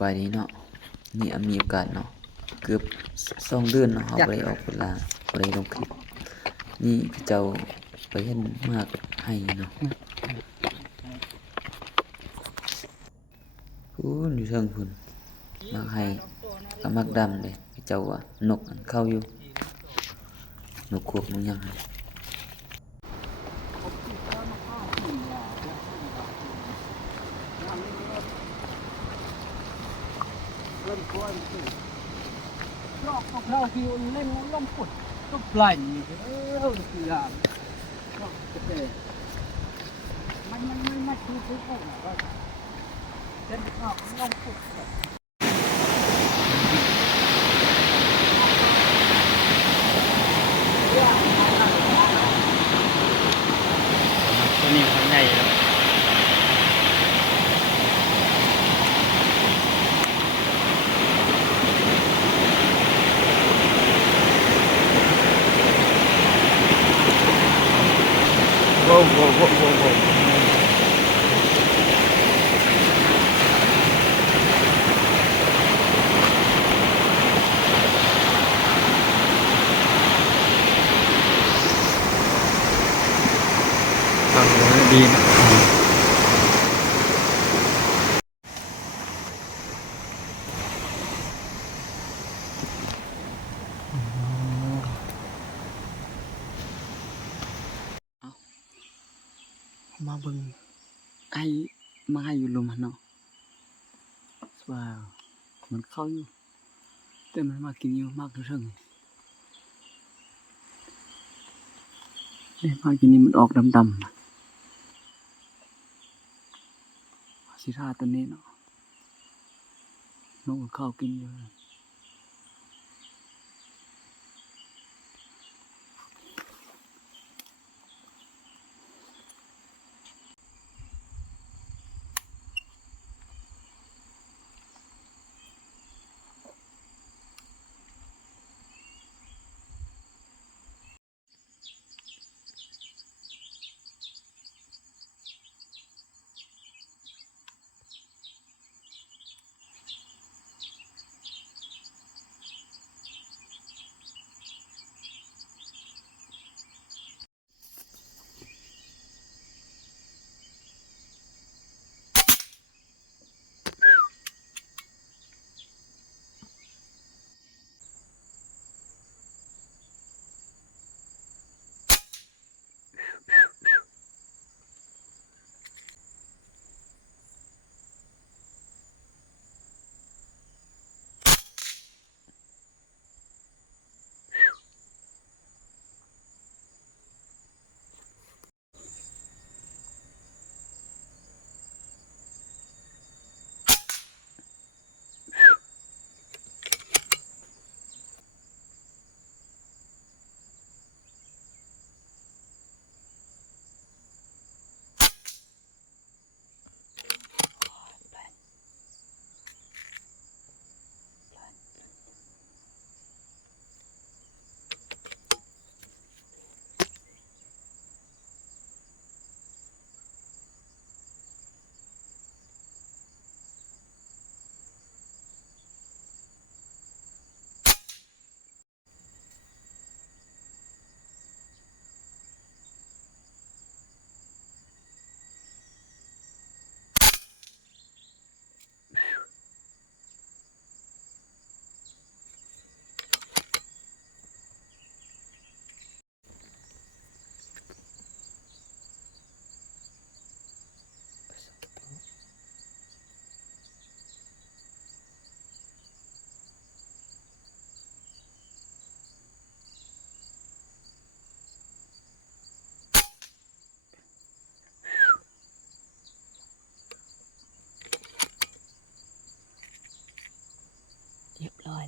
บายดีเนาะนี่มีโอกาสเนาะเกือบ2เดือนเนาะเฮาบ่ได้ออกเวลาบ่ได้ลงคลิปนี่คือเจ้าไปเห็นมากให้เนาะพูนอยู่เทิงพุ่นมากให้ก็มักดำเด้เจ้าว่านกอันเข้าอยู่นกควกมันยังเราที่เล่นล้มปุดก็ปล่อยคืออ่ะก็แต่มันคือพวกก็เล่นก็ล้มปุดตัวนี้มันใหญ่แล้วโว้ดีนะมาเบิ่งไอ้มาอยู่ลุมเนาะว้าวมันเข้าอยู่แต่มันมากินอยู่มากถึงนี่มากินนี่มันออกดำๆสิท่าตัวนี้เนาะนกเข้ากินอยู่เรียบร้อย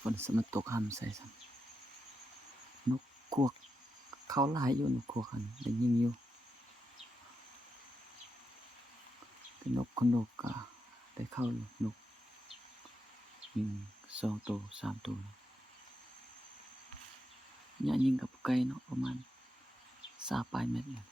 ฝนสมาตกห้ำใส่ซ้ำนกกวก เข้าหลายอยู่นกครัวคันได้ยินอยู่แต่นกก็ได้เข้านกยิง2ตัว3ตัวเนี่ยยิงกับไก่เนาะประมาณ20ปลายเมตรเนี่ย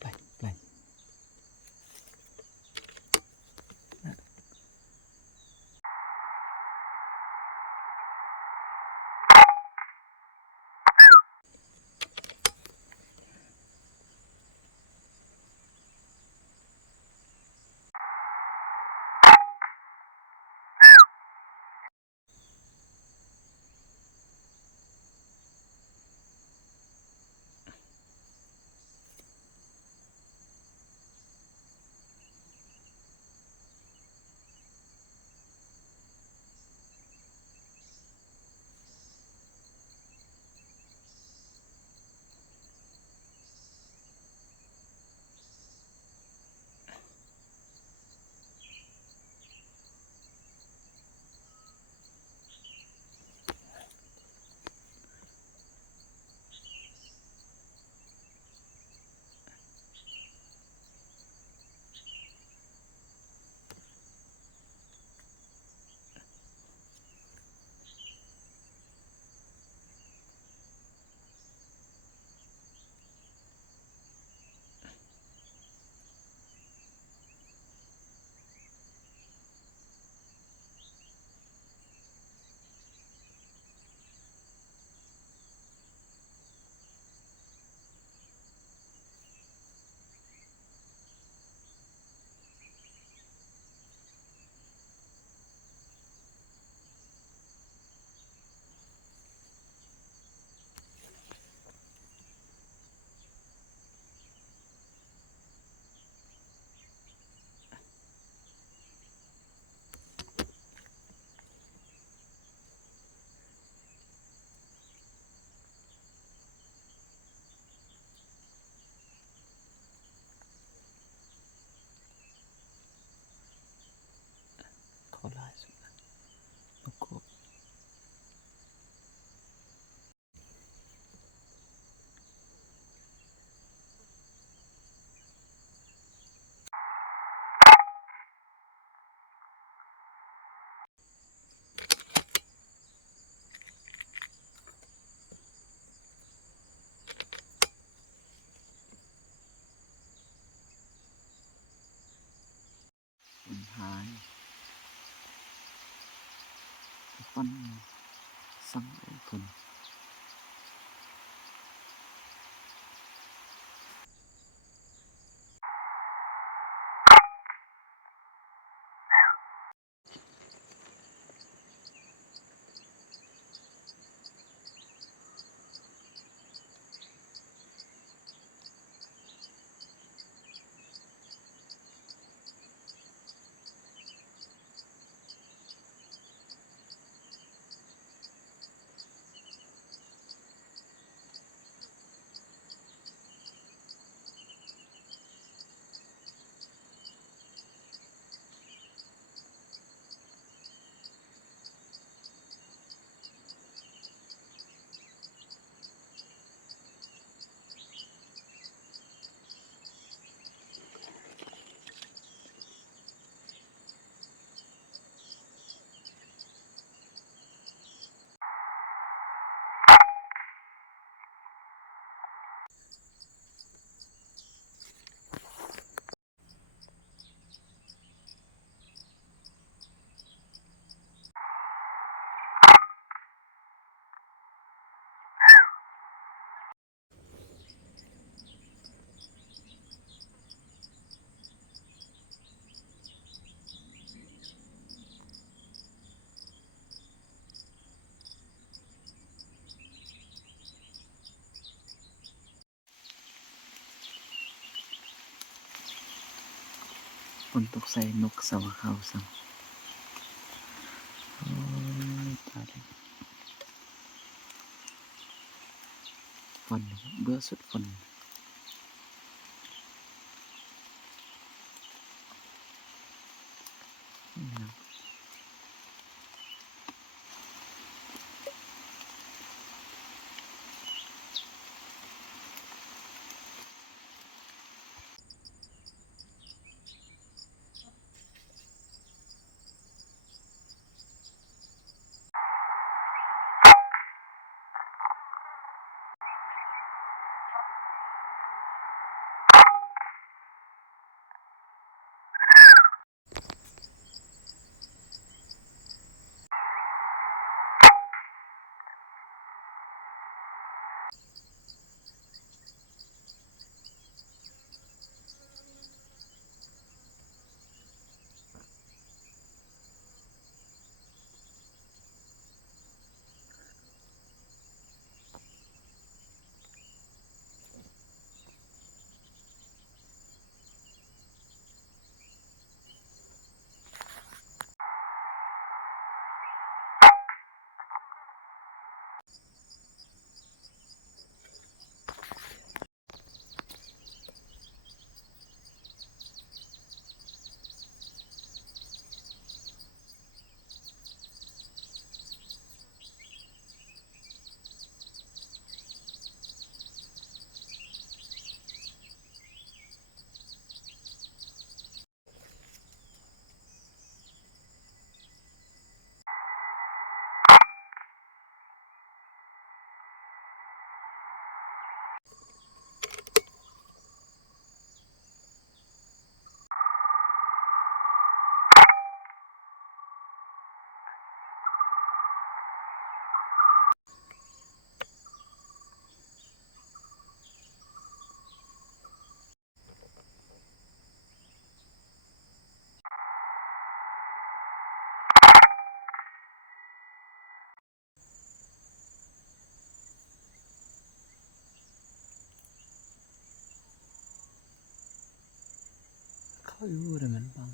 ไปเข้าหลายสุดนกครัวหายปั้นสังไอ้คน ฝนตกใส่นกสวาเขาซังโอ้ยตายแล้วฝนเบื่อสุดฝนเขาอยู่ได้มันบัง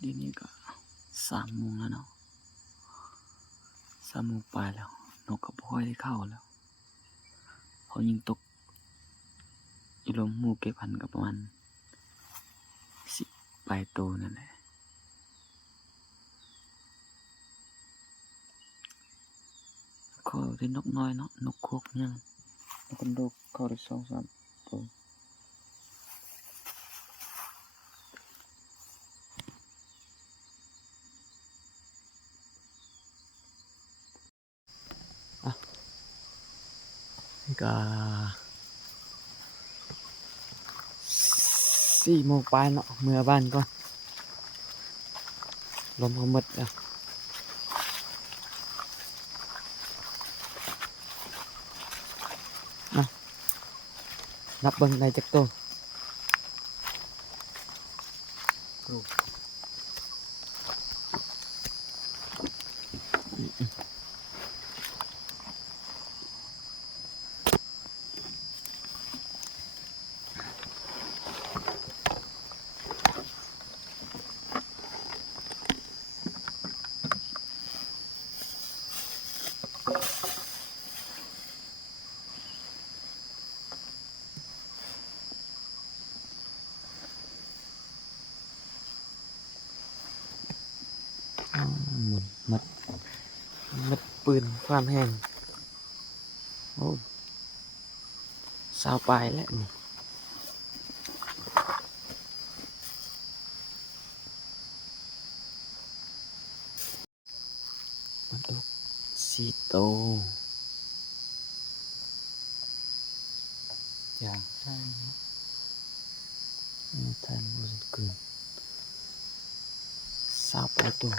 เดี๋ยวนี้ก็3 โมงแล้วเนาะ3 โมงปลายแล้วนกก็บ่ค่อยได้เข้าแล้วเขายิงตกอยู่ลมหมู่เก็บพันกับประมาณ10 ปลายโตนั่นแหละเขาได้นกน้อยเนาะนกโคกยังนกกระโดกเข้าได้ 2-3 โตก็4 โมงปลายเนาะเมื่อบ้านก่อนลมก็หมดแล้วนับเบิ่งได้จักโตมัดปืนความแห้งโอ้20 ปลายแล้วนี่มันตก4 โต อย่างใช่ ท่านบ่ได้เกิน 20 ตัว